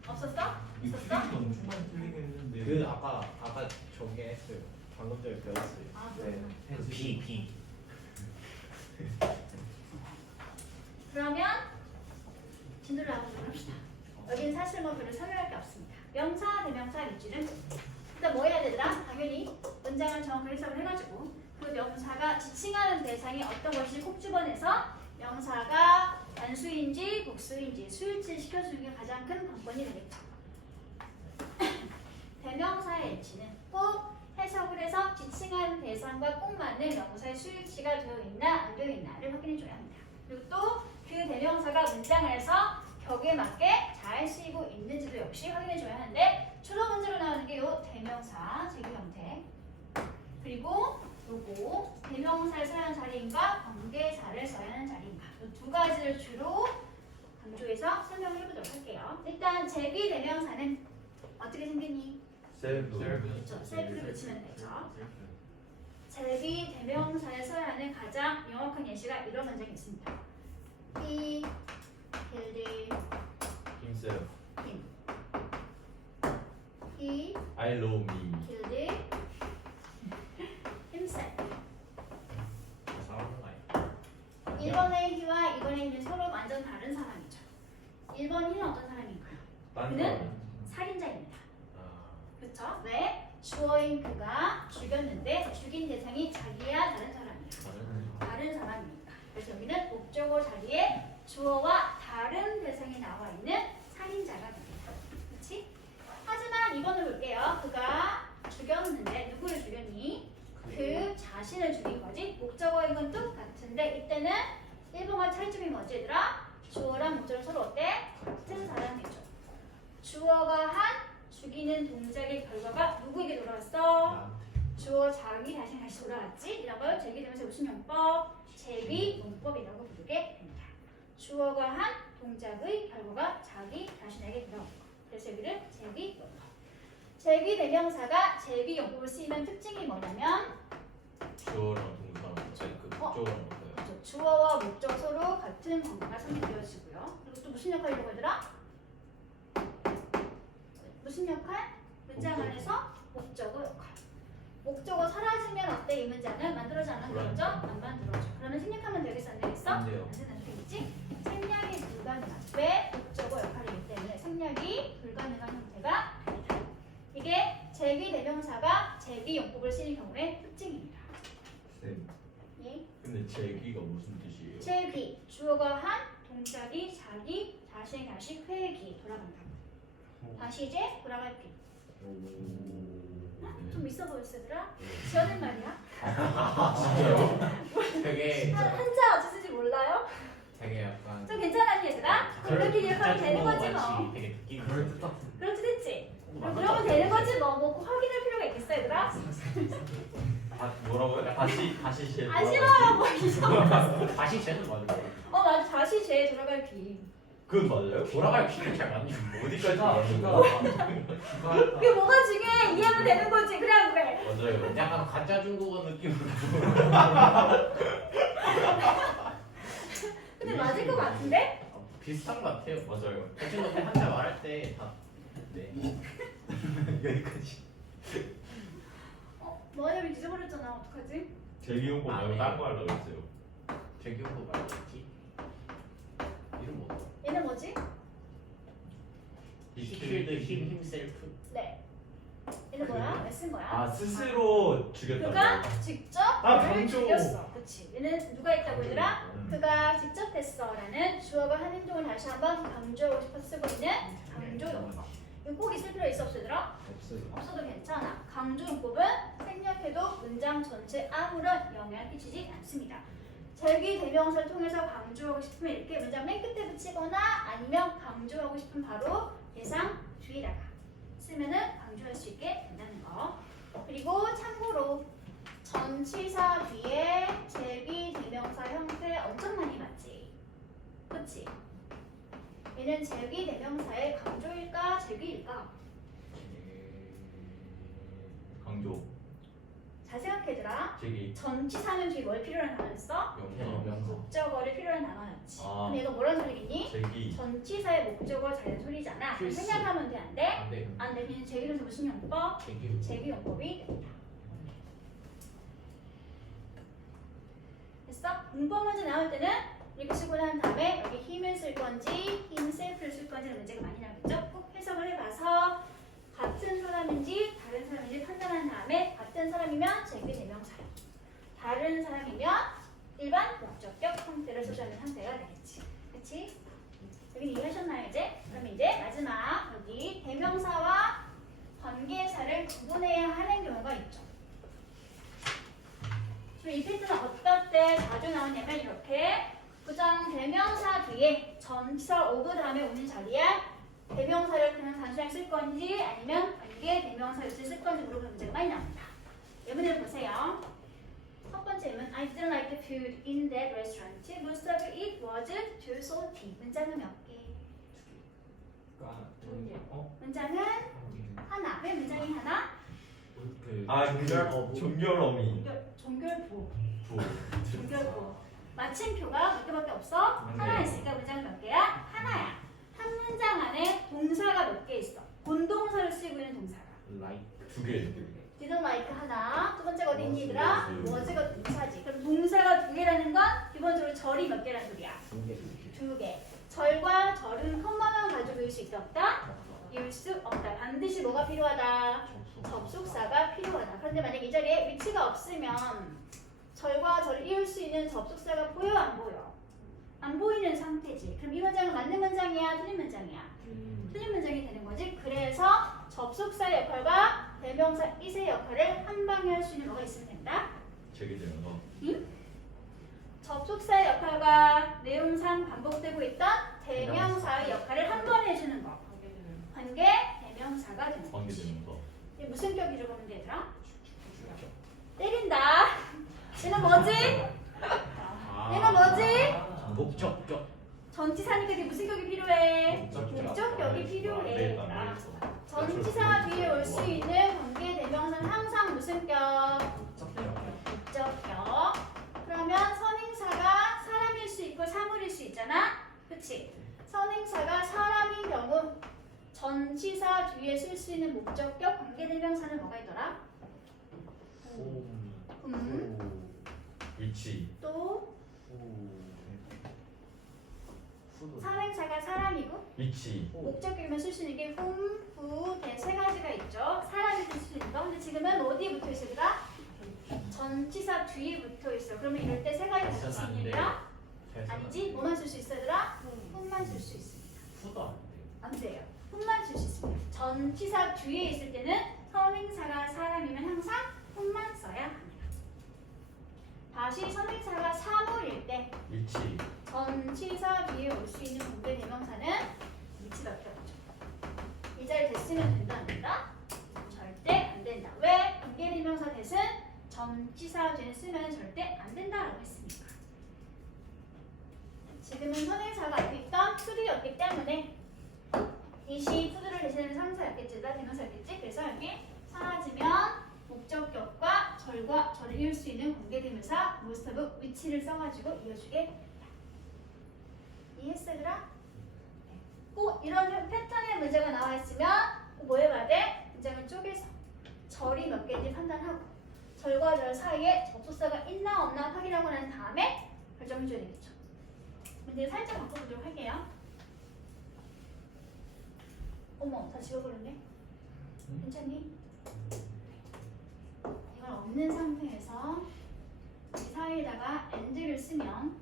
없었어? 이거 있었어? 엄청 많이 틀리긴 했는데. 그 아까 저게 했어요. 방금 전에 배웠어요. 아, 네. 그렇구나. 그 B. 그러면 진도를 나가보도록 합시다. 여기는 사실 뭐 별로 설명할 게 없습니다. 명사, 대명사, 밑줄은 일단 뭐 해야 되더라? 당연히 문장을 정확하게 해석을 해가지고 그 명사가 지칭하는 대상이 어떤 것이 꼭 집어내서 명사가 단수인지 복수인지 수일치 시켜주는 게 가장 큰 관건이 되겠죠. 대명사의 일치는 꼭 해석을 해서 지칭하는 대상과 꼭 맞는 명사의 수일치가 되어 있나 안 되어 있나를 확인해 줘야 합니다. 그리고 또 그 대명사가 문장에서 격에 맞게 잘 쓰이고 있는지도 역시 확인해 줘야 하는데 주로 문제로 나오는 게 이 대명사 제기 형태 그리고 요거 대명사를 써야 하는 자리인가 관계사를 써야 하는 자리인가 이 두 가지를 주로 강조해서 설명을 해보도록 할게요. 일단 제비 대명사는 어떻게 생겼니? 셀프. 그렇죠. 셀프를 붙이면 되죠. 제비 대명사에 써야 하는 가장 명확한 예시가 이런 문장이 있습니다. He killed himself. him. He I love me. killed himself. 사람은 아니야. 1번의 he와 2번의 he는 서로 완전 다른 사람이죠. 1번 he는 어떤 사람인가요? 그는 살인자입니다. 그렇죠? 왜? 주어인 그가 죽였는데 죽인 대상이 자기야 다른 사람이야. 다른 사람이니까. 그래서 여기는 목적어 자리에 주어와 다른 대상이 나와 있는 살인자가 됩니다. 그렇지? 하지만 2번을 볼게요. 그가 죽였는데 누구를 죽였니? 그 자신을 죽인 거지. 목적어인 건 똑같은데 이때는 1번과 차이점이 뭐지 얘들아? 주어랑 목적어는 서로 어때? 같은 사람이죠. 주어가 한 죽이는 동작의 결과가 누구에게 돌아왔어? 주어 자기 자신 다시 돌아왔지? 이런 걸 제기되면서 무슨 용법? 제비 용법이라고 부르게 됩니다. 주어가 한 동작의 결과가 자기 자신에게 돌아온 거. 그래서 여기를 제비 용법. 제비 대명사가 제비 용법을 쓰이는 특징이 뭐냐면 주어랑 동사랑 그 목적어랑 같아요. 그렇죠. 주어와 목적 서로 같은 관계가 성립되어지고요. 그리고 또 무슨 역할이라고 하더라? 무슨 역할? 문장 안에서 목적어 역할. 목적어 사라지면 어때? 이 문장은 만들어지 않는 거죠? 안 만들어져. 그러면 생략하면 되겠어? 안 되겠어? 안 돼요. 안 되겠지? 생략이 불가능한. 왜? 목적어 역할이기 때문에 생략이 불가능한 형태가 됩니다. 이게 제비 대명사가 제비 용법을 쓰는 경우의 특징입니다. 쌤. 예? 근데 제기가 무슨 뜻이에요? 제비 주어가 한 동작이 자기 자신 다시 회귀 돌아간다. 다시 이제 돌아갈 비. 좀 있어 보였어 얘들아? 지어낸 말이야? 되게 한자 어찌 쓰지 몰라요? 되게 약간 좀 괜찮았니 얘들아? 그렇게 기억하면 되는 거지 뭐. 되게 느낌 그럴 듯한. 그렇지? 그러면 되는 거지 뭐. 꼭 확인할 필요가 있겠어 얘들아? 뭐라고요? 다시 제. 안 싫어요 뭐 이상. 다시 쟤는 맞아. 맞아 다시 제 돌아갈 비. 그건 맞아요? 돌아갈 피를 잘 맞니? 어디까지 가 맞는 거야? 그게 뭐가 중요해? 이해하면 되는 거지. 그래 안 그래? 맞아요. 약간 가짜 중국어 느낌으로. 근데 맞을 것 같은데? 비슷한 것 같아요. 맞아요. 대충 그때 한자 말할 때 다. 네. 여기까지. 뭐냐면 잊어버렸잖아. 어떡하지? 제기용법 말고 다른 거 하려고 했어요. 제기용도 말했지. 이름 뭐야? 얘는 뭐지? He killed himself. 네. 얘는 뭐야? 왜 쓴 거야? 아 스스로 죽였다. 그가 직접 아, 그를 강조. 죽였어. 그치. 얘는 누가 했다고 얘들아? 그가 직접 했어라는 주어가 한 행동을 다시 한번 강조하고 싶어서 쓰고 있는 강조 용법. 이거 꼭 있을 필요 있어 없어 얘들아? 없어요. 없어도 괜찮아. 강조 용법은 생략해도 문장 전체에 아무런 영향을 끼치지 않습니다. 제기 대명사를 통해서 강조하고 싶으면 이렇게 문장 맨 끝에 붙이거나 아니면 강조하고 싶은 바로 대상 뒤에다가 쓰면은 강조할 수 있게 된다는 거. 그리고 참고로 전치사 뒤에 제기 대명사 형태 엄청 많이 봤지. 그치? 얘는 제기 대명사의 강조일까 제기일까? 강조. 잘 생각해 얘들아. 저기 전치사는 뒤에 뭘 필요로 하는 단어였어? 명사. 목적어를 필요로 하는 단어였지. 아. 근데 얘가 뭐라는 소리겠니? 제기. 전치사의 목적어 자연 소리잖아. 그럼 필수. 생략하면 돼, 안 돼? 안돼 안 돼. 그냥 제기는 무슨 용법? 제기 제기용법이 됩니다. 됐어? 문법 문제 나올 때는 이렇게 쓰고 난 다음에 여기 힘을 쓸 건지 힘셀프를 쓸 건지는 문제가 많이 나오겠죠? 꼭 해석을 해봐서 같은 사람인지 다른 사람인지 판단한 다음에 같은 사람이면 제기대명사, 다른 사람이면 일반 목적격 형태를 소지하는 상태가 되겠지. 그치? 여기 이해하셨나요 이제? 그럼 이제 마지막 여기 대명사와 관계사를 구분해야 하는 경우가 있죠. 지금 이 패턴은 어떨 때 자주 나오냐면 이렇게 부정 대명사 뒤에 전치사 오브 다음에 오는 자리에 대명사를 그냥 단순하게 쓸 건지 아니면 관계 대명사 요새 쓸 건지 물어보는 문제가 많이 나옵니다. 예문을 보세요. 첫 번째 예문 I didn't like the food in that restaurant. Most of it was too salty. 문장은 몇 개? 문장은 하나. 왜 문장이 하나? 종결어미. 종결부. 부. 종결부. 마침표가 몇 개밖에 없어? 하나 있으니까 문장은 몇 개야? 하나야. 한 문장 안에 동사가 몇 개 있어? 본동사를 쓰고 있는 동사가. 두 개. didn't like 하나. 두 번째가 어디 있니 얘들아? was. was가 동사지. 그럼 동사가 두 개라는 건 기본적으로 절이 몇 개라는 소리야? 두 개. 절과 절은 컴마만 가지고 이을 수 있다 없다? 이을 수 없다. 반드시 뭐가 필요하다? 접속사가 필요하다. 그런데 만약 이 자리에 위치가 없으면 절과 절을 이을 수 있는 접속사가 보여 안 보여? 안 보이는 상태지. 그럼 이 문장은 맞는 문장이야? 틀린 문장이야? 틀린 문장이 되는 거지. 그래서 접속사 역할과 대명사 is의 역할을 한 방에 할 수 있는 뭐가 있으면 된다? 제기되면서. 응? 접속사의 역할과 내용상 반복되고 있던 대명사의 역할을 한 번에 해주는 거. 관계 대명사가 되는 거지. 관계되면서. 이게 무슨 격이라고 하면 되더라? 때린다. 얘는 뭐지? 얘는 뭐지? 목적격 전치사니까 이게 무슨 격이 필요해? 목적격. 목적격이 필요해. 안 아, 되겠어. 전치사 뒤에 올 수 있는 관계 대명사는 항상 무슨 격? 목적격. 그러면 선행사가 사람일 수 있고 사물일 수 있잖아. 그치? 선행사가 사람인 경우 전치사 뒤에 쓸 수 있는 목적격 관계 대명사는 뭐가 있더라? 위치. 또 선행사가 사람이고 위치. 목적격이면 쓸 수 있는 게 whom, who, 대 세 가지가 있죠. 사람이 쓸 수 있는 거. 근데 지금은 어디에 붙어 있어, 얘들아? 전치사 뒤에 붙어 있어. 그러면 이럴 때 세 가지 다 쓸 수 있는 얘들아? 아니지? 뭐만 쓸 수 있어, 얘들아? whom만 쓸 수 있습니다. 후도 안 돼요. whom만 쓸 수 있습니다. 전치사 뒤에 있을 때는 선행사가 사람이면 항상 whom만 써야 합니다. 다시 선행사가 사물일 때 위치. 전치사 뒤에 올 수 있는 관계 대명사는 위치밖에 없죠. 이 자리 됐으면 된다 안 된다? 절대 안 된다. 왜? 관계 대명사 대신 전치사 뒤에 쓰면 절대 안 된다라고 했으니까. 지금은 선행사가 앞에 있던 to도였기 때문에 이시 to도를 대신하는 상사였겠지, 대명사였겠지. 그래서 여기 사라지면 목적격과 절과 절을 이을 수 있는 관계대명사 most of 위치를 써가지고 이어주게 됩니다. 이해했어 얘들아? 꼭 이런 패턴의 문제가 나와 있으면 뭐 해봐야 돼? 문장을 쪼개서 절이 몇 개인지 판단하고 절과 절 사이에 접속사가 있나 없나 확인하고 난 다음에 결정해줘야 되겠죠. 문제 살짝 바꿔보도록 할게요. 어머, 다 지워버렸네. 괜찮니? 이걸 없는 상태에서 이 사이에다가 and를 쓰면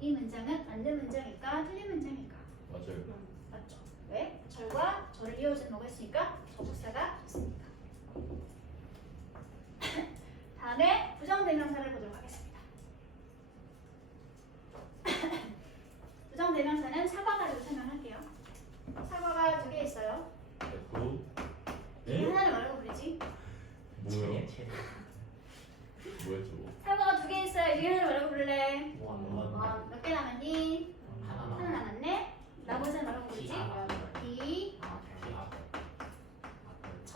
이 문장은 맞는 문장일까 틀린 문장일까? 맞아요. 맞죠? 왜? 절과 절을 이어주는 뭐가 있으니까 접속사가 있으니까. 다음에 부정대명사를 보도록 하겠습니다. 부정대명사는 사과 가지고 설명할게요. 사과가 두 개 있어요. F. 이 하나를 뭐라고 부르지? 뭐야? 뭐야 저거? 사과가 두 개 있어요. 이 하나를 뭐라고 부를래? 뭐 몇 개 남았니? 하나 하나 남았네. 나머지는 뭐라고 부르지? D.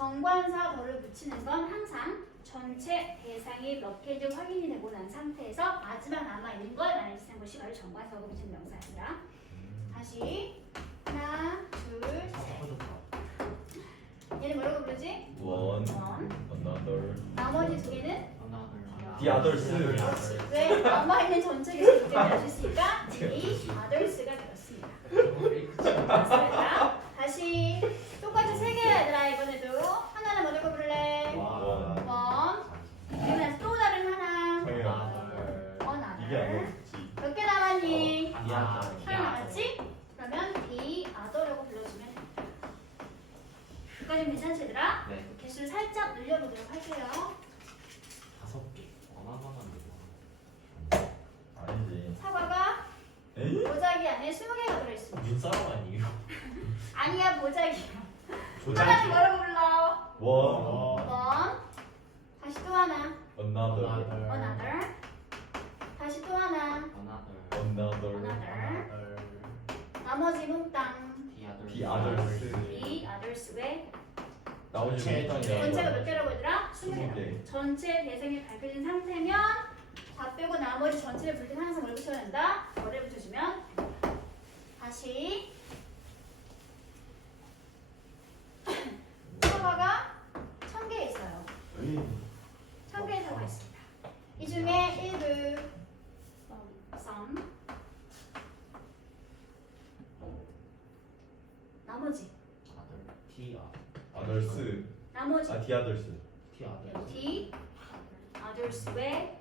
정관사 덜을 붙이는 건 항상 전체 대상이 몇 개인지 확인이 되고 난 상태에서 마지막 남아있는 걸 나눠 쓰는 것이 바로 정관사가 붙이는 명사입니다. 다시 하나, 둘, 셋. 얘는 뭐라고 부르지? 원, 원. another, 나머지 두 개는 the others. 그렇지. 왜 남아있는 전체 개수 두 개를 알수있으니까 the others가 되었습니다. 맞습니다. 다시 똑같이 세 개야 얘들아. 이번에도 하나는 뭐라고 부를래? 원. 그러면 또 다른 하나. 이게 another. 아니지. 몇 개 남았니? 하나. 하나 남았지? 그러면 the other라고 불러주면 됩니다. 여기까지 괜찮지 얘들아? 네. 개수를 살짝 늘려보도록 할게요. 5개. 아니지. 사과가 에이? 보자기 안에 20개가 들어있습니다. 눈사람 아니에요? 아니야 보자기야. 하나는 조작이. 뭐라고 불러? 원, 원. 다시 또 하나. another, another. 다시 또 하나. another, 나머지 몽땅. the others. the others 왜? 나머지 전체, 몽땅이야. 전체가 몇 개라고 얘들아? 20개. 20개. 전체 대상이 밝혀진 상태면 다 빼고 나머지 전체를 부를 때 항상 뭘 붙여야 된다? 덜을 붙여주면 됩니다. 다시 사과가 1000개 있어요. 1000개의 사과 있습니다. 이 중에 일부 some 나머지 others. 나머지 아, the others. the others 왜?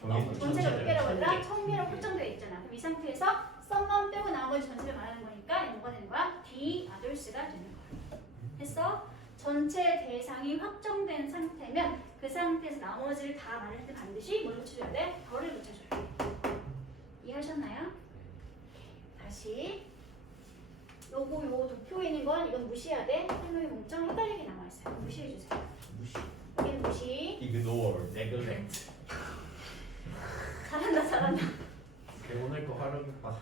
정해. 전체가 몇 개라고 하더라? 1000개로 설정되어 있잖아. 그럼 이 상태에서 썸만 빼고 나머지 전체를 말하는 거니까 이거 뭐가 되는 거야? the others가 되는 거야. 됐어? 전체 대상이 확정된 상태면 그 상태에서 나머지를 다 말할 때 반드시 뭘 붙여줘야 돼? 덜을 붙여줘야 돼. 이해하셨나요? 다시 요거 요 도표에 있는 건 이건 무시해야 돼. 설명의 문장 헷갈리게 남아있어요. 무시해주세요. 여기는 무시. ignore. 네글렉트. 잘한다 잘한다. 오늘 거 활용해봐.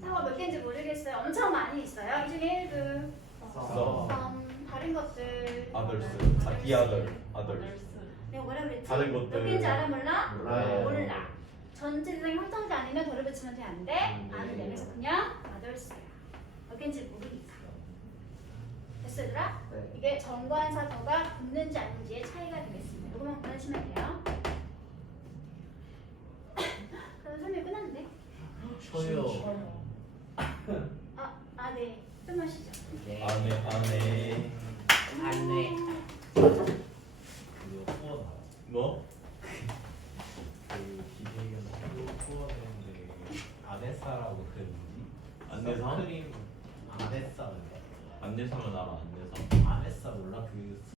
상어 몇 개인지 모르겠어요. 엄청 많이 있어요. 이 중에 일부 some, 다른 것들 others. 아, the other, others. 내가 뭐라 그랬지? 다른 몇 것들. 개인지 알아 몰라? 몰라요. 몰라. 전체 대상이 확정되지 않으면 덜을 붙이면 돼. 안 돼? 안 돼. 그래서 그냥 others야. 몇 개인지 모르니까. 됐어 얘들아? 네. 이게 정관사 더가 붙는지 아닌지의 차이가 되겠습니다. 이거만 보내시면 돼요. 그럼 설명 끝났는데? 쉬어요. 네. 끝마시죠. 안에. 안내. 그거 후원. 뭐? 그 기대견 후원했는데 아네사라고 그 뭐지? 안내사? 선크림 아네사인데 안내상은 알아, 안내상. 아네사 몰라? 그